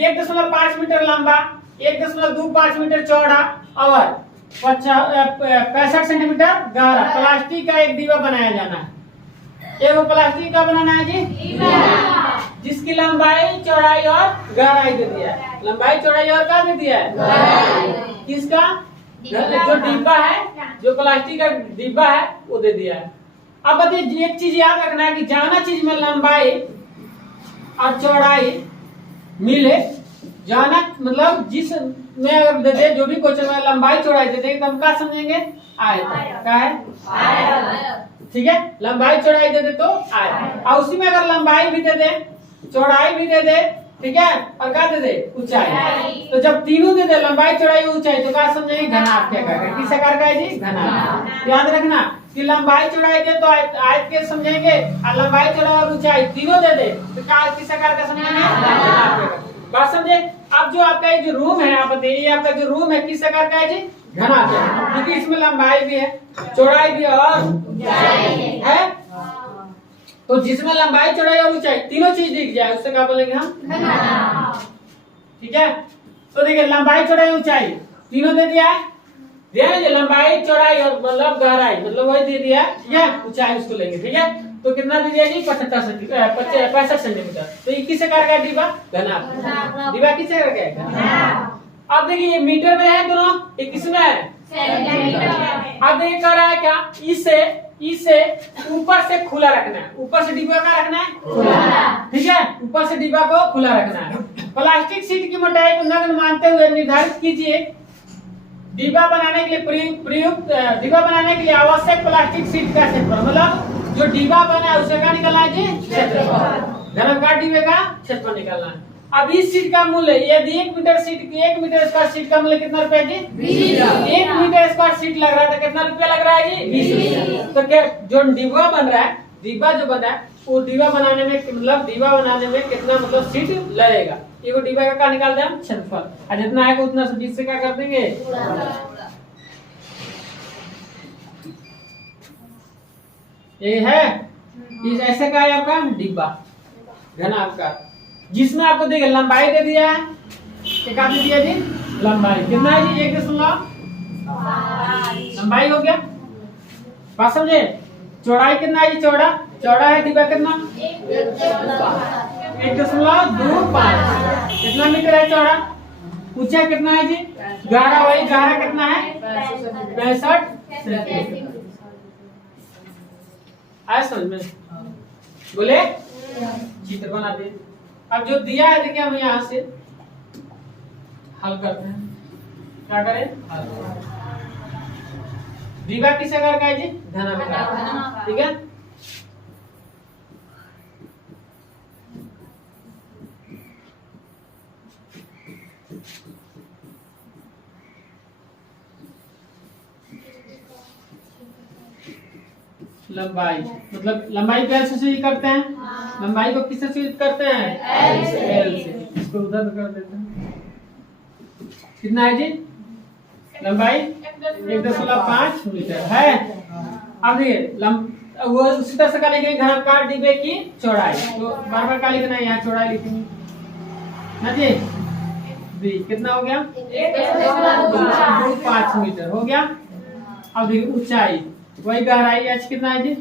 1.5 metre लंबा, 1.25 metre चौड़ा और 65 सेंटीमीटर गहरा प्लास्टिक का एक दीवा बनाया जाना है। एगो प्लास्टिक का बनाना है जी, जिसकी लंबाई चौड़ाई और गहराई दे दिया है। लंबाई चौड़ाई और क्या दे दिया है? किसका? जो डिब्बा है, जो प्लास्टिक का डिब्बा है वो दे दिया है। अब बताइए, एक चीज याद रखना है कि जाना चीज में लंबाई और चौड़ाई मिले, जाना मतलब जिस में अगर दे दे, जो भी क्वेश्चन में लंबाई चौड़ाई दे दे तो हम क्या समझेंगे? आयत। क्या है? ठीक है, लंबाई चौड़ाई दे दे तो आयत, और उसी में अगर लंबाई भी दे दे, चौड़ाई भी दे दे, ठीक है, और क्या दे दे? ऊंचाई। तो जब तीनों दे दे, लंबाई चौड़ाई ऊंचाई, तो क्या समझेंगे? घनाभ क्या करेगा? किस आकार का है जी? घनाभ। याद रखना कि लंबाई चौड़ाई दे तो आयत के समझेंगे, और लंबाई चौड़ाई और ऊंचाई तीनों दे दे तो क्या किस आकार का समझेंगे? बात समझे? अब जो आपका जो रूम है, आप बताइए आपका जो रूम है किस आकार का है जी? घनाभ है, क्योंकि इसमें लंबाई भी है, चौड़ाई भी और है। तो जिसमें लंबाई चौड़ाई और ऊंचाई तीनों चीज दिख जाए उससे क्या बोलेंगे हम? ठीक है, तो देखिए लंबाई चौड़ाई ऊंचाई तीनों दे दिया है, लंबाई चौड़ाई और मतलब गहराई मतलब वही दे दिया है, ठीक है, ऊंचाई उसको लेंगे। ठीक है, तो कितना दे दिया जी? 65 सेंटीमीटर। तो ये किस आकार का डिब्बा? घनाभ। डिब्बा किस आकार का है? अब देखिए ये मीटर में है दोनों, ये किसमें है? अब देखिए कह रहा है क्या? इसे ऊपर से खुला रखना है, ऊपर से डिब्बा का रखना है खुला। ठीक है, ऊपर से डिब्बा को खुला रखना है। प्लास्टिक शीट की मोटाई को नग्न मानते हुए निर्धारित कीजिए डिब्बा बनाने के लिए प्रयुक्त डिब्बा बनाने के लिए आवश्यक प्लास्टिक शीट का क्षेत्रफल। मतलब जो डिब्बा बना है उसका क्या निकालना है जी? क्षेत्रफल। घनकार डिब्बे का क्षेत्रफल निकालना है। अब इस शीट का मूल्य, यदि 1 मीटर स्क्वायर शीट का मूल्य कितना रुपया जी? 1 मीटर स्क्वायर शीट लग रहा है तो कितना रुपया लग रहा है जी? 20। तो क्या जो डिब्बा बन रहा है, डिब्बा जो बना है वो डिब्बा बनाने में मतलब डिब्बा बनाने में कितना मतलब सीट लगेगा? ये वो डिब्बा का क्या निकालते हैं? क्षेत्रफल। और जितना आएगा उतना से 20 से क्या कर देंगे? ये है, इस ऐसे का है आपका डिब्बा घनाभ का, जिसमें आपको देखिए लंबाई दे दिया है, क्या दे दिया जी? लंबाई कितना है जी? 1.5 लंबाई हो गया, बात समझे? चौड़ाई कितना है जी? चौड़ा है डिब्बा कितना? 1.25। कितना मीटर है चौड़ा? ऊंचा कितना है जी? गहरा, वही गहरा कितना है? 65 सेंटीमीटर। आया समझ में? बोले चित्र बना दे। अब जो दिया है देखिए हम यहाँ से हल करते हैं। क्या करें? डिब्बा किस आकार का है जी? घनाभ। ठीक है, लंबाई मतलब लंबाई को एल से सूचित करते हैं। लंबाई को किससे सूचित करते हैं? एल से। इसको उधर कर देते हैं। कितना है जी? लंबाई 1.5 मीटर है। अब देखिए वो उसी तरह से करेंगे घनाकार डिब्बे की चौड़ाई, तो बार बार क्या लिखना है? यहाँ चौड़ाई लिखेंगे ना जी। कितना हो गया? 1.5 मीटर हो गया। अब देखिए ऊंचाई, वही गहराई एच कितना है जी?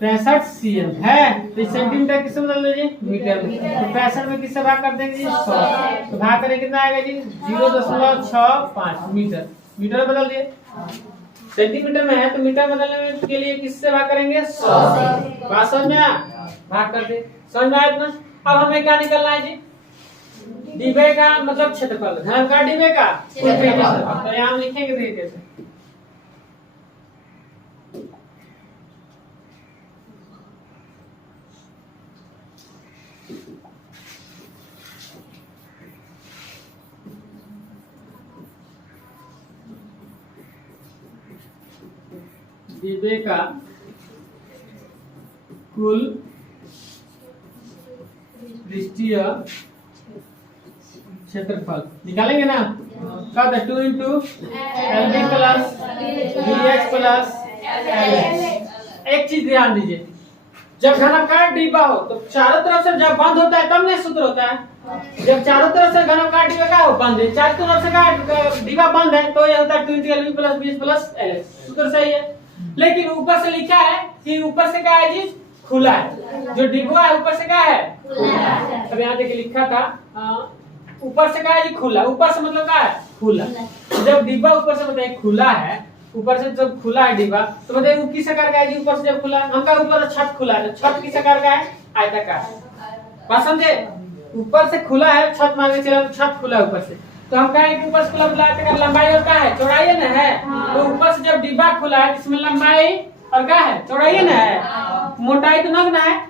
65 cm है। तो सेंटीमीटर किससे बदल लीजिए? मीटर में। तो 65 में किससे भाग कर देंगे जी? 100। तो भाग करें कितना आएगा जी? 0.65 मीटर। मीटर बदल दिए, सेंटीमीटर में है तो मीटर बदलने के लिए किससे भाग करेंगे? 100 से। बात समझ में आया? भाग कर दे, समझ में आया इतना? अब हमें क्या निकलना है जी? डिब्बे का मतलब क्षेत्रफल, घनकार डिब्बे का क्षेत्रफल। तो यहाँ हम लिखेंगे देखिए कैसे। डिब्बे का कुल पृष्ठीय क्षेत्रफल निकालेंगे ना? क्या था? 2 into LB plus BH plus LH। एक चीज ध्यान दीजिए, जब घनाकार डिब्बा हो तो चारों तरफ से जब बंद होता है तब नहीं सूत्र होता है। जब चारों तरफ से घनाकार डिब्बा का हो बंद है, चारों तरफ से का डिब्बा बंद है तो ये होता है 20 LV प्लस 20 प्लस LS, सूत्र सही है। लेकिन ऊपर से लिखा है कि ऊपर से क्या है जी, खुला है, जो डिब्बा है ऊपर से क्या है, खुला है। अब यहाँ देखिए लिखा था ऊपर से क्या है जी, खुला, ऊपर से मतलब क्या है, खुला। जब डिब्बा ऊपर से बताइए खुला है, ऊपर से जब खुला है डिब्बा तो बताइए वो किस आकार का है जी, ऊपर से जब खुला है, हमका ऊपर छत खुला है तो छत किस आकार का है, आयताकार। बात समझे, ऊपर से खुला है छत मान के चला, छत खुला है ऊपर से, तो हम कहें कि ऊपर से खुला आयताकार, लंबाई और क्या है, चौड़ाई है ना है। तो ऊपर से जब डिब्बा खुला है इसमें लंबाई और क्या है, चौड़ाई है ना है। मोटाई तो नग्न है,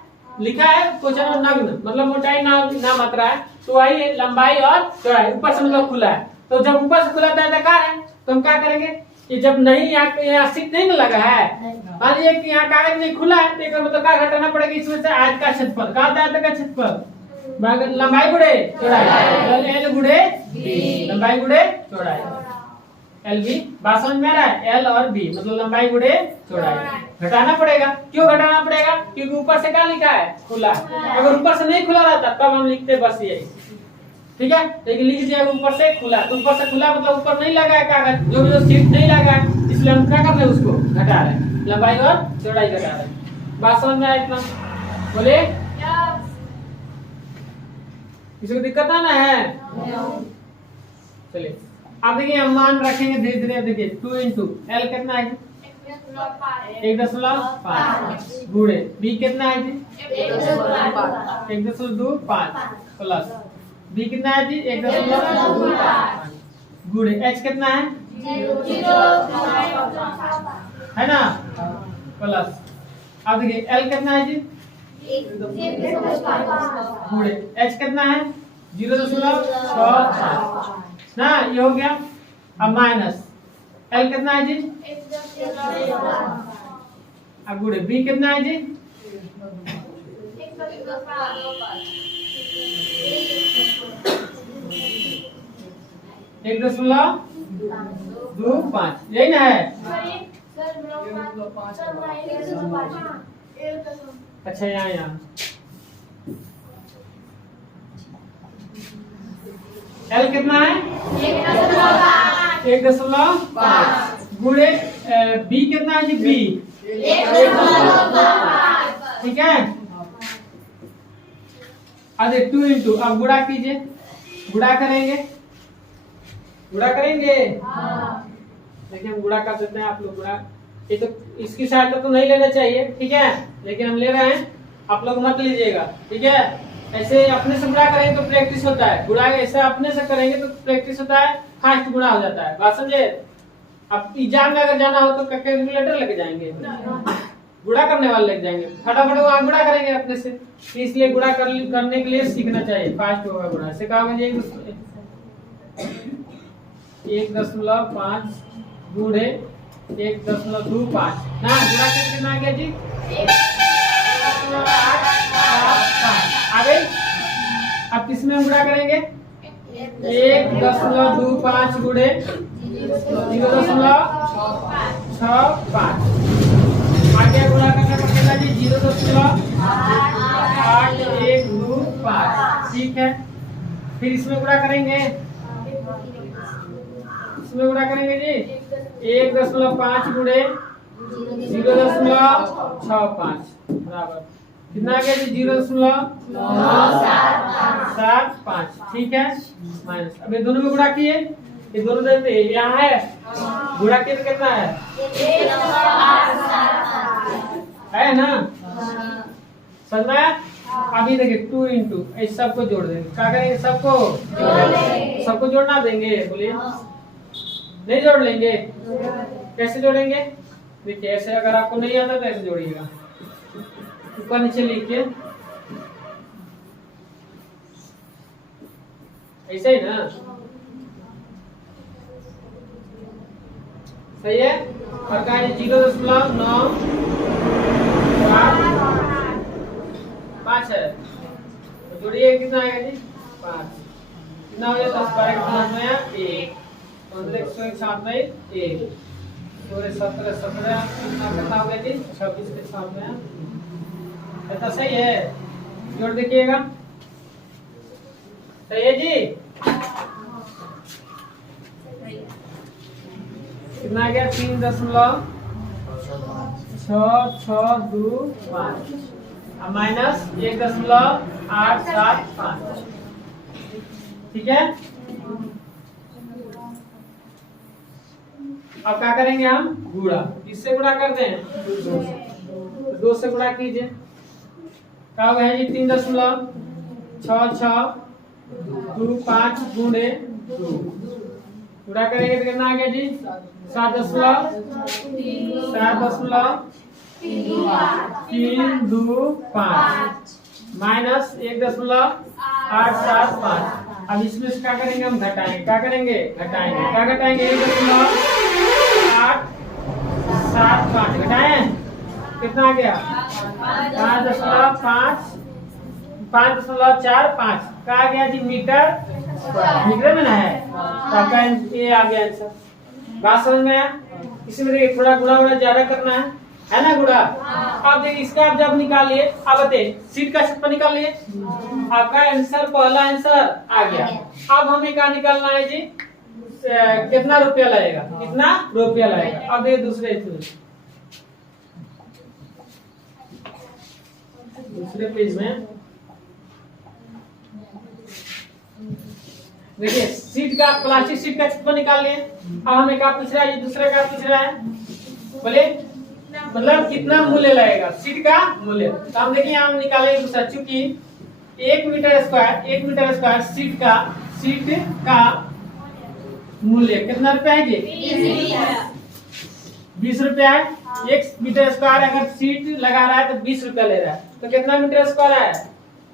लिखा है क्वेश्चन में नग्न मतलब मोटाई ना मात्रा है, तो वही लंबाई और चौड़ाई, ऊपर से मतलब खुला है। तो जब ऊपर से खुला आयताकार है तो हम क्या करेंगे कि जब नहीं यहाँ सीट नहीं लगा है, मान लीजिए कि यहाँ कागज नहीं खुला है तो एक मतलब क्या घटाना पड़ेगा इसमें से, आयत का क्षेत्रफल, क्या होता है आयत का क्षेत्रफल, लंबाई गुणे चौड़ाई, एल गुणे लंबाई गुणे चौड़ाई, एल बी। बात समझ में आ रहा है, एल और बी मतलब लंबाई गुणे चौड़ाई घटाना पड़ेगा। क्यों घटाना पड़ेगा, क्योंकि ऊपर से क्या लिखा है, खुला। अगर ऊपर से नहीं खुला रहता तब हम लिखते बस यही, ठीक है। लेकिन लिख दिया ऊपर से खुला, तो ऊपर से खुला मतलब ऊपर नहीं लगा है कागज, जो सीट नहीं लगा है, इसलिए हम क्या कर रहे हैं उसको घटा रहे हैं, लंबाई और चौड़ाई घटा रहे हैं। बात समझ में आया इतना, बोले किसी को दिक्कत ना है। चलिए अब देखिए हम मान रखेंगे धीरे धीरे। देखिए 2 इंटू एल कितना है, 1.5 गुणे बी कितना है जी, 1.25 प्लस बी कितना है जी, 1.25 गुणे एच कितना है, 0 है ना, प्लस अब देखिए एल कितना है जी, गुणे एच कितना है, 0.65 ना, ये हो गया। अब माइनस एल कितना है जी, अब गुणे बी कितना है जी, 1.25 यही ना है। अच्छा यहाँ एल कितना है, 1.5 गुणे बी कितना है जी, बी 1.5, ठीक है। अरे 2 इंटू अब गुणा कीजिए, गुणा करेंगे, गुणा करेंगे, देखिए हम गुणा कर सकते हैं, आप लोग गुणा, ये तो इसकी सहायता तो नहीं लेना चाहिए, ठीक है, लेकिन हम ले रहे हैं, आप लोग मत लीजिएगा, ठीक है। ऐसे अपने से गुणा करेंगे तो प्रैक्टिस होता है, गुणा ऐसे अपने से करेंगे तो प्रैक्टिस होता है, फास्ट गुणा हो जाता है। बात समझे, अब एग्जाम में अगर जाना हो तो कैलकुलेटर लेके जाएंगे, गुणा करने वाले लेके जाएंगे, फटाफट वो गुणा करेंगे अपने से, इसलिए गुणा करने के लिए सीखना चाहिए, फास्ट होगा गुणा। ऐसे कहा 1.5 गुणे 1.25 ना, गुणा करके कितना आ गया जी, 1.875 आ गई। अब किसमें हम गुणा करेंगे, 1.25 गुणे 0.65 आगे गुणा करना पड़ेगा जी, 0.8125, ठीक है। फिर इसमें गुणा करेंगे, इसमें गुणा करेंगे जी, 1.5 गुणे 0.65 बराबर कितना आ गया जी, 0.975, ठीक है, माइनस। अब ये दोनों में गुणा किए, ये दोनों देते यहाँ है, गुणा किए तो कितना है ना, समझ में। अभी देखिए 2 इंटू इस सबको जोड़ देंगे, क्या करेंगे, सबको जोड़ना देंगे, बोलिए नहीं जोड़ लेंगे, कैसे जोड़ेंगे, देखिए ऐसे, अगर आपको नहीं आता तो ऐसे जोड़िएगा, ऊपर नीचे लिख के, ऐसे ही ना, सही है। और कहा 0.975 है, तो जोड़िए कितना आएगा जी, 5 कितना हो गया, 10 12 कितना में 1 161 में 1 17 17 कितना करना हो गया जी, 26 के साथ में ऐसा सही है, जोड़ देखिएगा, सही है जी। कितना आ गया? 3.6625 माइनस 1.875। ठीक है, अब क्या करेंगे हम? गुणा। किससे गुणा करते हैं? 2 से गुणा कीजिए। क्या हो गया जी? 3.6625 गुणे 2 गुणा करेंगे तो कितना आ गया जी? 7.325 माइनस 1.875। अब इसमें से क्या करेंगे? हम घटाएंगे। क्या करेंगे? घटाएंगे। क्या घटाएंगे? 1.875 घटाएं, कितना आ गया? 5.45 का आ गया जी मीटर मीटर में ना है, तो आपका ये आ गया आंसर। बात समझ में आया? इसमें देखिए थोड़ा गुणा ज्यादा करना है ना गुणा। अब देखिए इसका आप जब निकालिए, अब बताइए सीट का क्षेत्रफल निकालिए, आपका आंसर पहला आंसर आ गया। अब हमें क्या निकालना है जी? कितना रुपया लगेगा, कितना रुपया लगेगा। अब देखिए दूसरे पेज में देखिए सीट का, प्लास्टिक सीट का क्षेत्रफल निकाल लिए। अब हमें क्या पूछ रहा है? ये दूसरे का पूछ रहा है, बोले मतलब कितना मूल्य लगेगा सीट का मूल्य। तो हम देखिए हम निकालेंगे दूसरा, चूंकि 1 मीटर स्क्वायर सीट का मूल्य कितना रुपया है जी? 20 रुपया है। 1 मीटर स्क्वायर अगर सीट लगा रहा है तो 20 रुपया ले रहा है, तो कितना मीटर स्क्वायर है?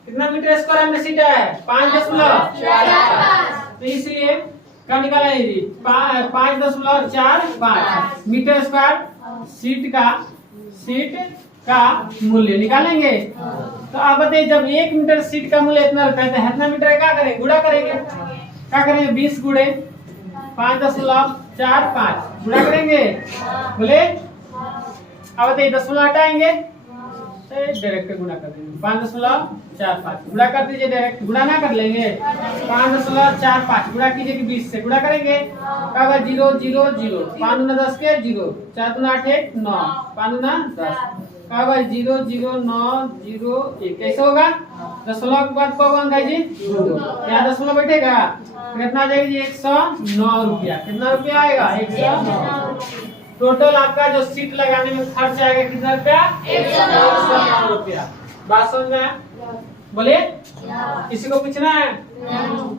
कितना मीटर स्क्वायर में सीट है? 5.45। तो इसलिए क्या निकाला है जी? 5.45 मीटर स्क्वायर सीट का मूल्य निकालेंगे। तो आप बताइए जब 1 मीटर सीट का मूल्य इतना रुपया है तो कितना मीटर क्या करेंगे? गुणा करेंगे। क्या करेंगे? 20 गुणे 5.45 गुणा करेंगे, बोले। अब बताइए 10 हटाएंगे, डायरेक्ट गुणा कर देंगे। 5.45 गुणा कर दीजिए, डायरेक्ट गुणा ना कर लेंगे। 5.45 गुणा कीजिए कि 20 से गुणा करेंगे। क्या होगा? 0 0 0 5 दूना 10 के 0 4 दूना 8 1 9 5 दूना 10। क्या होगा? 0 0 9 0 1। कैसे होगा? दशमलव के बाद कौन अंक है जी? 2। यहाँ दशमलव बैठेगा, कितना आ जाएगा जी? 109 रुपया। कितना रुपया आएगा? 109। टोटल आपका जो सीट लगाने में खर्च आएगा कितना रुपया? 109 रुपया। बात समझ में आया? बोलिए, किसी को पूछना है?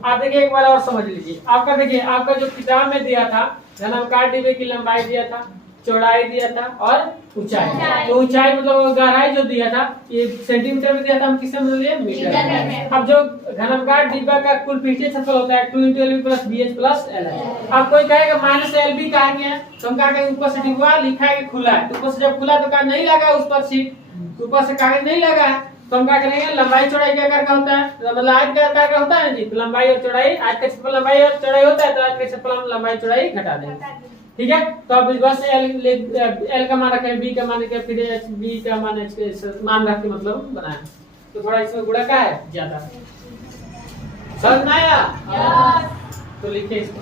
आप देखिए एक बार और समझ लीजिए। आपका देखिए, आपका जो किताब में दिया था घनाकार डिब्बे की लंबाई दिया था, चौड़ाई दिया था और ऊंचाई। तो ऊंचाई मतलब गहराई जो दिया था ये सेंटीमीटर में दिया था, हम किससे बदल लिए? मीटर में। अब जो घनाकार डिब्बा का कुल पृष्ठीय क्षेत्रफल होता है 2 × LB + BH + LH। अब कोई कहेगा -LB कहेंगे, तो हम कहेंगे ऊपर से डिब्बा लिखा है कि खुला है, तो ऊपर से जब खुला तो कहा नहीं लगा उस पर सीट, ऊपर से कागज नहीं लगा है, तो हम क्या करेंगे? लंबाई चौड़ाई क्या आकार का होता है? मतलब आज का आकार का होता है जी, तो लंबाई और चौड़ाई, आज का क्षेत्रफल लंबाई और चौड़ाई होता है, तो आज का क्षेत्रफल हम लंबाई चौड़ाई घटा देंगे। ठीक है, तो अब बस L का मान रखें, B का मान रखें, फिर B का मान मान रख के मतलब बनाया, तो थोड़ा इसमें गुणा का है ज्यादा। समझ में आया? तो लिखिए इसको।